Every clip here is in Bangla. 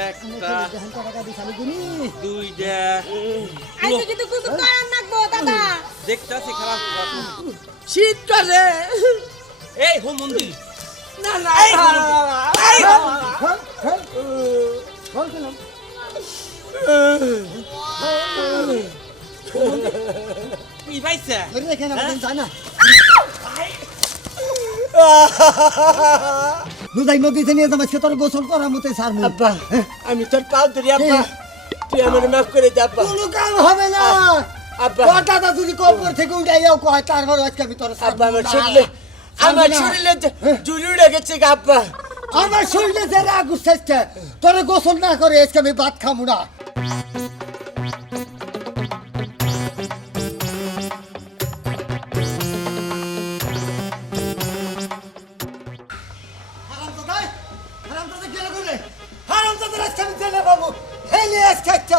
একটা দুইটা দেখতাছি খারাপ। শীতকালে এই হো মন্দির না না এই না, না, না, দুধাই নদীতে নিয়ে যাবে সে তোর গোসল করার মতো সার আব্বা আমি তোর পাও ধরি আব্বা। তুই আমার মাফ করে দে আব্বা। কোনো কাম হবে না। আব্বা। কথাটা যদি কবর থেকে উঠে যাও কয় তারপর আজকে আমি তোর আব্বা আমার শরীরে আমার শরীরে জুড়ি গেছে আব্বা। আমার শরীরে যে রাগ উঠছে তোর গোসল না করে আজকে আমি ভাত খামু না।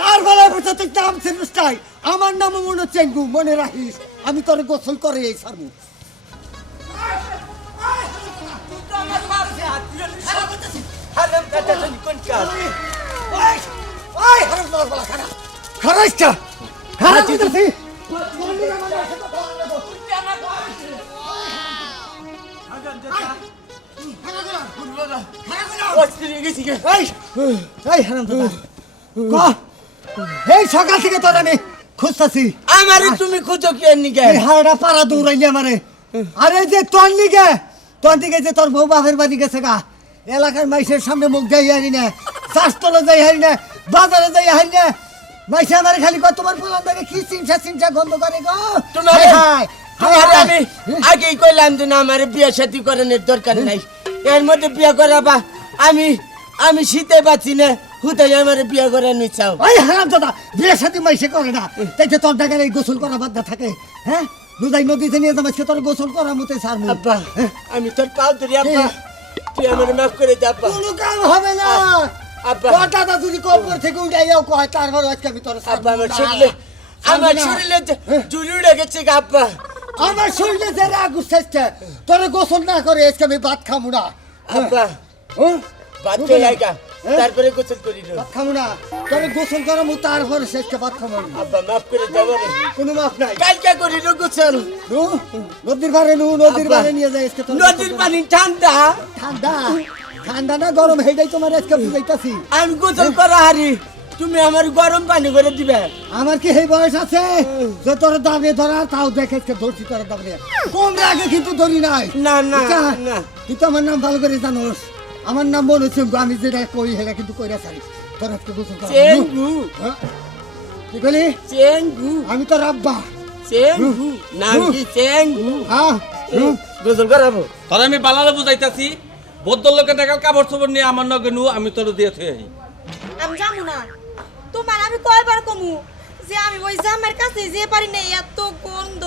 তার বেলায় বসে তুই নাম চিনিস তাই আমার নাম মনে চেঙ্গু মনে রাখিস আমি তোর গোসল করে এই সারবো হারাম দাদা খারাপ দিতেছি। এই হারাম এই সকাল থেকে তোর আমি খুঁজতাছি। আমারে তুমি খুঁজো কি এই হাড়া পাড়া দৌড়াইলি আমারে। আরে যে তোর নিকে তোর দিকে যে তোর বউ বাপের বাড়ি গেছে গা। এলাকার মাইসের সামনে মুখ যাই হারি না চাষতলে যাই হারি না বাজারে যাই হারি না। মাইসে আমার খালি কয় তোমার পোলার দেখে কি চিমসা চিমসা গন্ধ করে গো? তোমার। আমি আগেই কইলাম যে না আমার বিয়ে শাদী করানোর দরকার নাই। এর মধ্যে বিয়ে করাবা আমি আমি শীতে পাচ্ছি না। হুতাই আমার বিয়ে করানো চাও ওই হারাম দাদা বিয়ের সাথে মাইসে করে না। তাই যে তোর দেখার এই গোসল করা বাদ থাকে। হ্যাঁ? দুধাই নদীতে নিয়ে যাবে সে তোর গোসল করার মতো সারমু আব্বা আমি তোর পাও ধরি আব্বা। তুই আমার মাফ করে দে আব্বা। কোনো কাম হবে না। আব্বা। কথাটা যদি কবর থেকে উঠে যাও কয় তারপর আজকে আমি তোর আব্বা আমার শরীরে আমার শরীরে জুড়ি উঠে গেছে আব্বা। আমার শরীরে যে রাগ উঠছে তোর গোসল না করে আজকে আমি ভাত খামু না। আব্বা। হ্যাঁ? হ্যাঁ? তারপরে গোসল করি রে। ভাত খামু না। তোর গোসল করামু তারপরে শেষকে ভাত খামু আমি। আব্বা মাফ করে দে আমারে কোনো মাপ নাই। কালকে করি রে গোসল। নু, নদীর পারে নু নদীর পারে নিয়ে যাই আজকে নদীর পানি ঠান্ডা। ঠান্ডা? ঠান্ডা না গরম? হেডাই তোমার আজকে বুঝাইতাছি আমি গোসল করা হারি। তুমি আমার গরম পানি করে দিবে। আমার কি এই বয়স আছে? যে তোর দাবে ধরা তাও দেখে ধরছি তোর দাবে। কম আগে কিন্তু ধরি নাই। না না না। তুই তো আমার নাম ভালো করে জানোস। আমার নাম মনে হচ্ছে আমি যেটা কই হেটা কিন্তু কইরা সারি তোর আজকে গোসল করা? চেঙ্গু। হ্যাঁ? কি বলি চেঙ্গু। আমি তো রাব্বা। চেঙ্গু। নাম কি চেঙ্গু? হ্যাঁ? হুম। গোসল করাবো? তোর আমি বালালে বুঝাইতাছি বদ্ধ লোকের টাকা কাপড় চোপড় নিয়ে আমার নগে নু আমি তোর দিয়ে থই আমি যাব না। তোমার আমি কয়বার কমু যে আমি ওই জামার কাছে যে পারি না এত গন্ধ।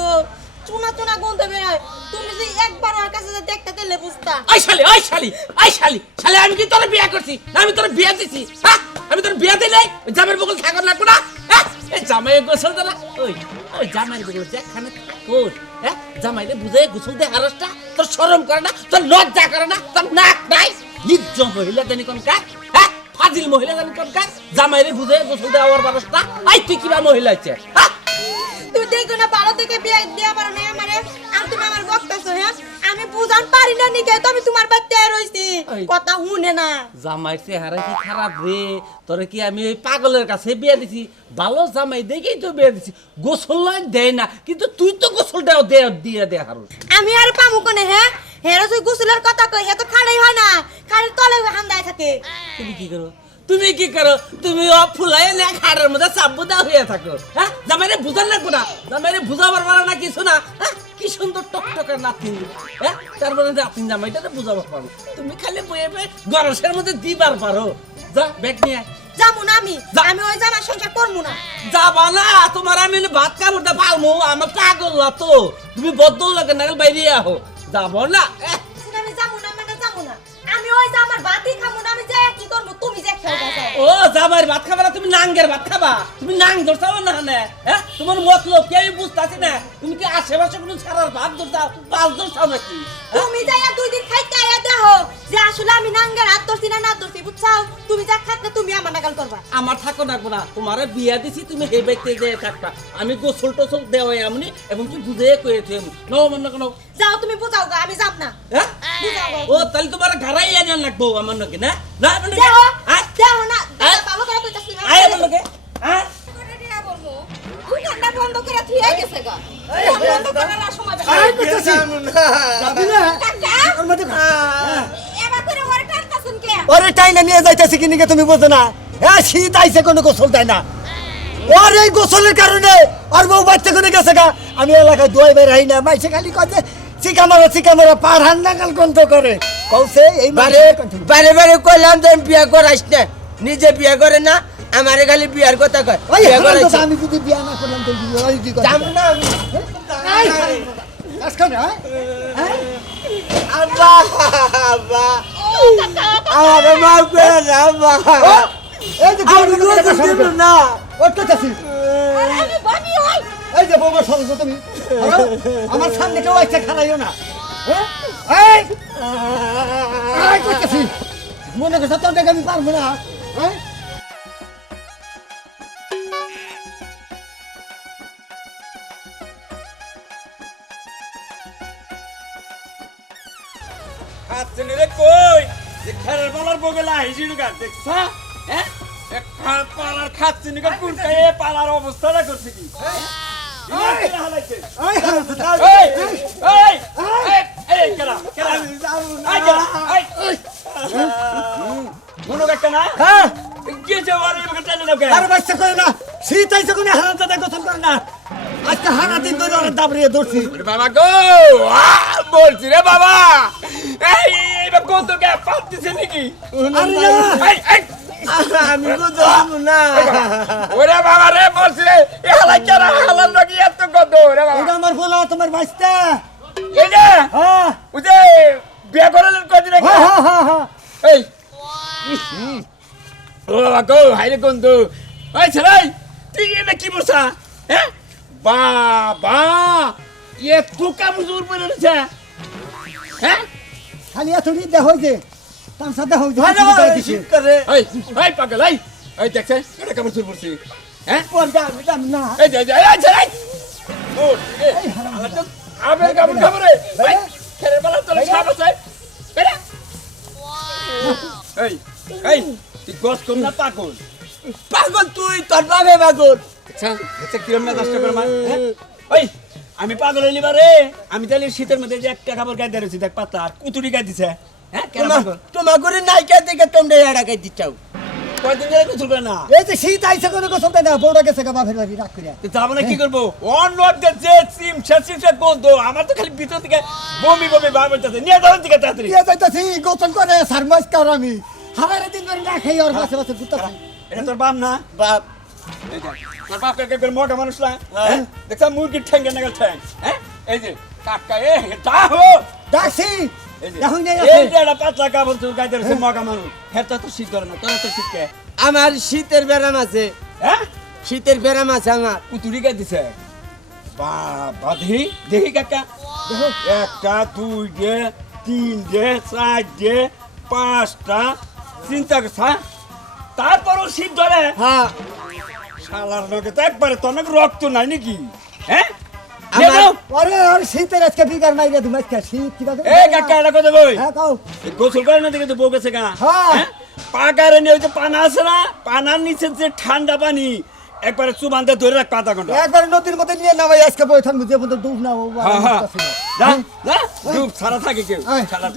চুনা চুনা গন্ধ বের হয়। তুমি যে একবার কাছে দেখতে দিলে বুঝতা। আই শালি আই শালি আই শালি। শালি, আমি কি তোর বিয়া করছি? না, আমি তোর বিয়া দিছি। হ্যাঁ আমি তোর বিয়া জামের থাকার জামাই গোসল ওই ওই যেখানে থাকোর হ্যাঁ জামাইরে বুঝে গোসল দে হারসটা তোর শরম করে না, তোর লজ্জা করে না, তোর নাক নাই। লিজ্জ মহিলা জানি কোন কাজ হ্যাঁ ফাজিল মহিলা জানি কোন কাজ জামাইরে বুঝে গোসল দে আমার বারসটা আই, তুই কিবা মহিলা তুমি দেখো না ভালো থেকে বিয়ে দেওয়া পারো না আমারে। আর তুমি আমার বকতেছো হ্যাঁ? আমি বুঝান পারি না নিকে তো তোমার বাড়িতে রইছি। কথা শুনে না। জামাই চেহারা কি খারাপ রে? তোরে কি আমি ওই পাগলের কাছে বিয়ে দিছি? ভালো জামাই দেখেই তো বিয়ে দিছি। গোসল দেয় না কিন্তু তুই তো গোসলটাও দে দিয়ে দে আমি আর পামু কোনে হ্যাঁ? হেরো তুই গোসলের কথা কই হে তো খাড়াই হয় না। খাড়ির তলে হান্দায় থাকে। তুমি কি করো? তুমি কি করো? তুমি ও ফুলাই না খাড়ের মধ্যে চাব্বুদা হয়ে থাকো হ্যাঁ? জামাইরে বুঝান লাগবো না। জামাইরে বুঝাবার পারো না কিছু না হ্যাঁ? কি সুন্দর টকটকের নাতিন হ্যাঁ? তারপরে নাতিন জামাইটা বুঝাবার পারো। তুমি খালি বয়ে বয়ে গরসের মধ্যে দিবার পারো। যা ব্যাগ নিয়ে। যাব না আমি। আমি ওই জামার সংসার করব না। যাবা না তোমার আমি ভাত খাব না পালমু আমার পাগল না তো। তুমি বদল লাগে না বাইরে আহো। যাব না আমি যাব না মানে যাব না। আমি ওই জামার ভাতই খাব না আমি যাই কি করব? ও যাবার ভাত খাবা না তুমি নাঙ্গের ভাত খাবা? তুমি নাং ধরছাও না হানে হ্যাঁ? তোমার মতলব কি? আমি বুঝতাছি না। তুমি কি আশেপাশে কোনো ছাড়ার ভাত ধরছাও পাল ধরছাও নাকি? হ্যাঁ? তুমি যাইয়া দুই দিন দেখো যে আসলে আমি নাঙ্গার হাত ধরছি না না ধরছি বুঝছাও? তুমি যা খাতে তুমি আমার নাগাল করবা। আমার থাকো না না তোমার বিয়া দিছি তুমি হে বাইতে যেয়ে থাকবা। আমি গোসল টোসল দেওয়াই এমনি এবং কি বুঝে কয়েছে নও মনে কোনো যাও তুমি বুঝাও গা আমি যাব না হ্যাঁ ও তাহলে তোমার ঘাড়াই আনার লাগবো আমার নাকি না? না মানে দেখো আয় দেখো না আয়। ভালো করে কইতাছি না আয় আমার নাকি আয় দোকানটা বন্ধ করে থুয়ে গেছে গা বন্ধ করার সময় আয় করতেছি যাবি না কাকা ওর টাইনা নিয়ে যাইতেছি কি নিকে তুমি বোঝো না হ্যাঁ শীত আইছে কোনো গোসল দেয় না ওর এই গোসলের কারণে আর বউ বাচ্চা করে গেছে গা আমি এলাকায় দোয়াই বের হই না মাইসে খালি কাজে চিকা মারা চিকা মারা পার হান নাগাল গন্ধ করে কৌছে এই বারে বারে কইলাম যে বিয়া করাইস না নিজে বিয়া করে না আমারে খালি বিয়ার কথা কয়। আমি যদি বিয়া না করলাম তো যাব না আমি। হ্যাঁ? আব্বা আব্বা। আমারে মাফ করে না আব্বা। এই যে আমি দিব না ওই করতেছি আমি বানি হই এই যে তুমি? আমার সামনে কেউ একটা খারাইও না। হ্যাঁ? এই এই করতেছি মনে করছ তোর দেখে আমি পারব না। হ্যাঁ? খাচ্ছেনি রে কই? যে খেরের বলার বগেলা হিজিড়ু গাছ দেখছ? হ্যাঁ পালার খাচ্ছেনি কে এ পালার অবস্থাটা করছে কি শীত আইছে কোনো? হারাম দাদা গোসল করে না। আজকে হারা দিন ধরে ওরা দাবড়িয়ে ধরছি। বাবা গো বলছি রে বাবা। এই এবার কত কে পাচ্ছিস নাকি? আমি গোসল দিব না। ওরে বাবা রে বলছি রে হালাই কেরা হালার নাকি এত কত রে বাবা। এটা আমার বলা তোমার বাঁচতে এই যে হ্যাঁ। ওই যে বিয়ে করলেন কদিন আগে? হ্যাঁ হ্যাঁ হ্যাঁ হ্যাঁ। এই। ও বাবা গো হাইরে কোনতো ওই ছেলাই তুই এটা কি বলছা? হ্যাঁ? বাবা এ তো কাবুজুর পড়ে রয়েছে। হ্যাঁ? খালি এত দেহ হইছে তামসা দেহ করে। করে এই এই পাগল এই এই দেখছে এটা কাবুজুর পড়ছি? হ্যাঁ? পর্দা আমি জানি না। এই যে এই এই ছেলাই ও এ আবে কাবুল খাবরে। ভাই খেরে বলা তো সাপ আছে। বেরা এই এই তুই গস কম না পাগল? পাগল তুই তোর বাবে পাগল। আচ্ছা। আচ্ছা কিরম মেজাজটা করে মার হ্যাঁ? ওই আমি পাগল হইলি বারে। আমি তাহলে শীতের মধ্যে যে একটা খাবার গায়ে দিয়েছি দেখ পাতা আর কুতুরি গায়ে দিছে হ্যাঁ তোমার করে নাইকা দেখে তোমরা দিচ্ছাও কয়দিন ধরে কুতুর করে না? এই যে শীত আইছে কোনো গোসল দেয় না। গেছে রাখ করে কি করব? অন্য যে সিম সিম গন্ধ আমার তো খালি ভিতর থেকে বমি বমি ভাব হইতেছে। নিয়ে যাবেন দিকে তাড়াতাড়ি। দিয়ে যাইতাছি গোসল করে সারমাস কার আমি। হাজারে দিন ধরে না খাই ওর পাশে পাশে ঘুরতাছি। এটা তোর বাপ না? বাপ। তোর বাপ কাকে করে মোটা মানুষ না? হ্যাঁ। দেখছ মুরগির ঠ্যাঙ্গে নাগাল ঠ্যাং। হ্যাঁ? এই যে এ তা হো। ডাকছি। হ্যাঁ। কে? আমার শীতের ব্যারাম আছে। হ্যাঁ? শীতের ব্যারাম আছে আমার। কুতুরি গায়ে দিছে। বাবা দেখি দেখি কাকা। একটা দুই ডে তিন ডে চার ডে পাঁচটা চিন্তা করছা তারপরও শীত ধরে। হ্যাঁ। শালার লোকে তো একবারে তো অনেক রক্ত নাই নাকি? হ্যাঁ? আরে আর শীতের আজকে বিগার মাইরে তুমি আজকে শীত কিবা এ কাকা এটা কথা কই? হ্যাঁ কাও। গোসল করে না দেখে তো বউ গেছে গা। হ্যাঁ। পাকারে নিয়ে ওই যে পানা আছে না? পানার নিচে যে ঠান্ডা পানি একবারে চুবানতে ধরে রাখ পাতা ঘণ্টা। একবার নদীর মধ্যে নিয়ে নামাই আজকে বই থাকব যে মধ্যে ডুব না হ্যাঁ হ্যাঁ। যা যা ডুব সারা থাকে কেউ। সারা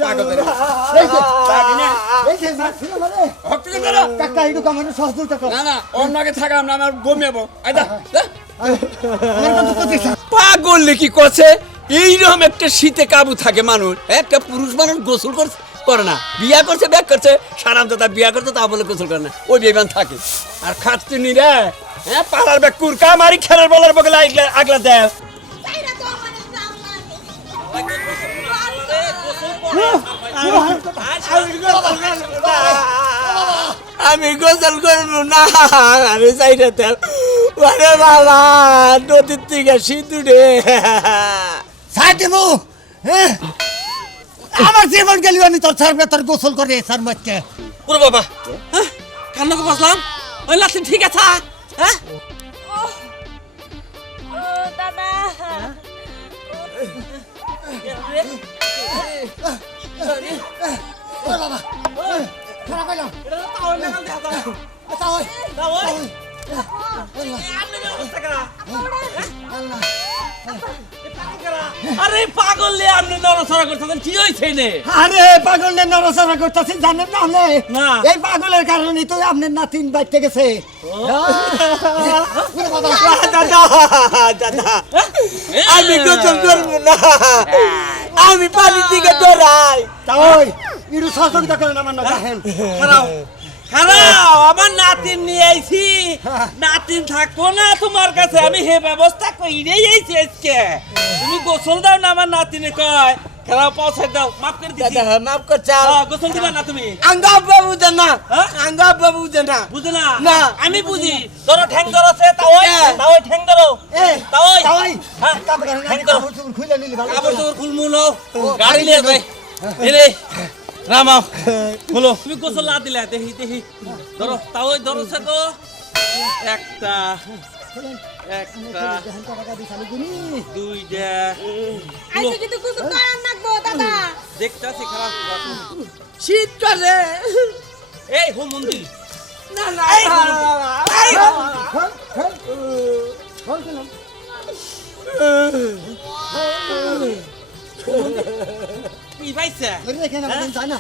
পাগল মানে? নাকি করছে এইরকম একটা শীতে কাবু থাকে মানুষ একটা পুরুষ মানুষ গোসল করছে। করে না। বিয়া করছে, ব্যাগ করছে, সারাম দাদা বিয়া করছে, তা বলে গোসল করে না। ওই বেমান থাকে। আর খাচ্ছি নি রে হ্যাঁ পাড়ার ব্যাগ, কুরকা মারি খেলার বলার বগলে আগলা দেয় আমি গোসল করব না, আমি চাইটা তেল। ওরে বাবা, নদীর থেকে সিঁদুরে সাইড হ্যাঁ? আমার জীবন গেলি আমি তোর ছাড়বে তোর গোসল করে স্যার মাছকে ওরে বাবা হ্যাঁ কান্নাকে বসলাম ওই লাসিন ঠিক আছে হ্যাঁ ও দাদা খারাপ এটা তো তাও না আচ্ছা আল্লাহ আরে পাগল লে আপনি নড়াচড়া করতেছেন কি হয়েছে নে আরে পাগল নড়াচড়া করতেছে জানেন না এই পাগলের কারণে তো আপনার নাতিন বাইতে গেছে। দাদা দাদা। আমি গোসল করব না। আমি পানি থেকে ডরাই তা ওই একটু সহযোগিতা করেন আমার না দেখেন খারাও খারাও আমার নাতিন নিয়ে আইছি। নাতিন থাকব না তোমার কাছে আমি হে ব্যবস্থা কইরেই আইছি আজকে। তুমি গোসল দাও না আমার নাতিনে কয়। খারাও পৌঁছাই দাও মাফ করে দিছি। দাদা মাফ করছাও হ্যাঁ, গোসল দিবা না তুমি। আঙ্গা বাবু জানা হ্যাঁ? আঙ্গা বাবু জানা বুঝো না? না। আমি বুঝি। ধরো ঠ্যাং ধরো সে তাও ওই হ্যাঁ। তাও ওই ঠ্যাং ধরো। এ, তাও ওই। তা ওই। হ্যাঁ ঠ্যাং ধরো। খুলে নিলি ভালো কাপড় করে। খুলমুলো গাড়ি নিয়ে যাই। এরে রামাও বলো। তুমি গোসল না দিলে দেখি দেখি। ধরো তাও ধরো সে তো। একটা একটা দুইটা। দাদা। দেখতাছি খারাপ শীত করে এই হো মন্দির না না এই কি পাইছে যায় না।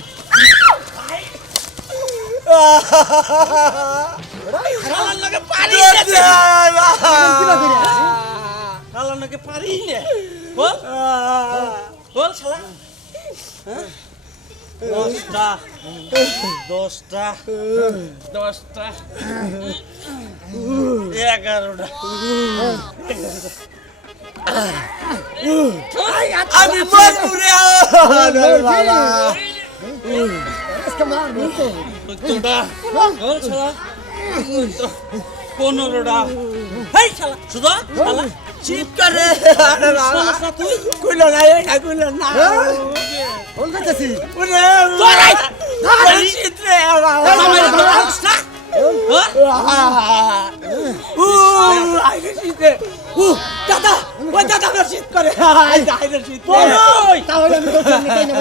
পারি না বল বল শালা হ্যাঁ? দশটা দশটা দশটা এগারোটা আমি মরবো রে! বাবা আজকে মার, মার তো। চোদ্দটা বল শালা পনেরোটা। হেই শালা! শুধু শালা! শীত করে আরে বাবা! তুই? কুলো না এটা কুলো না। খোল করতেছি। ওরে তোরাই! আরে শীত রে বাবা! হ্যাঁ? উ আইরে শীতে উ দাদা! ওই দাদা আমার শীত করে। শীত করে! তাহলে আমি তো জানি, জানি।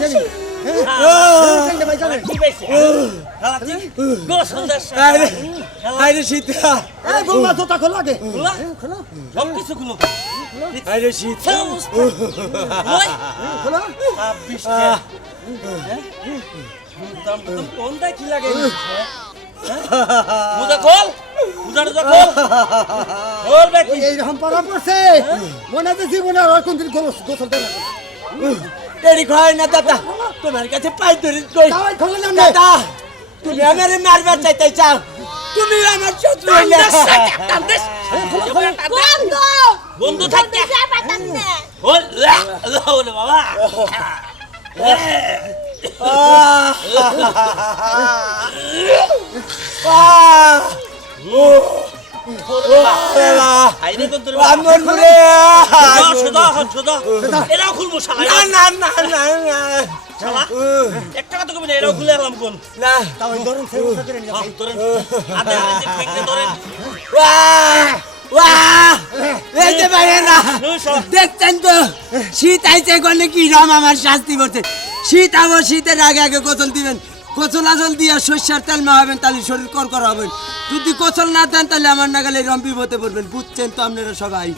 জানি। হ্যাঁ? হ্যাঁ। না, জানি। আইরে আইরে শীত। খোলা? হ্যাঁ, শীত ওই। খোলো। ছাব্বিশটা দাম দাম কোনটা কি লাগে? মুজা খোল মুজা টুজা খোল। খোল দেখি এইরকম পড়া পড়ছে। মনে হচ্ছে জীবনে আর কোনদিন গোসল- গোসল দেয় না। দেরি হয় না দাদা। তোমার কাছে পাই ধরে কই? তাই খোলো না, দাদা তুমি আমারে মারবার চাইতে চাও। তুমি আমার শত্রু হইলে। বন্ধ বন্ধু। থাকতে। বাবা। দেখছেন তো? শীত আইছে গলে কি রাম আমার শাস্তি করছে শীত আবো শীতের আগে আগে গোসল দিবেন। গোসল আচল দিয়ে শস্যের তেল মাহাবেন তাহলে শরীর কর করা হবেন যদি গোসল না দেন, তাহলে আমার নাগালে রম্পি হতে পারবেন বুঝছেন তো আপনারা সবাই?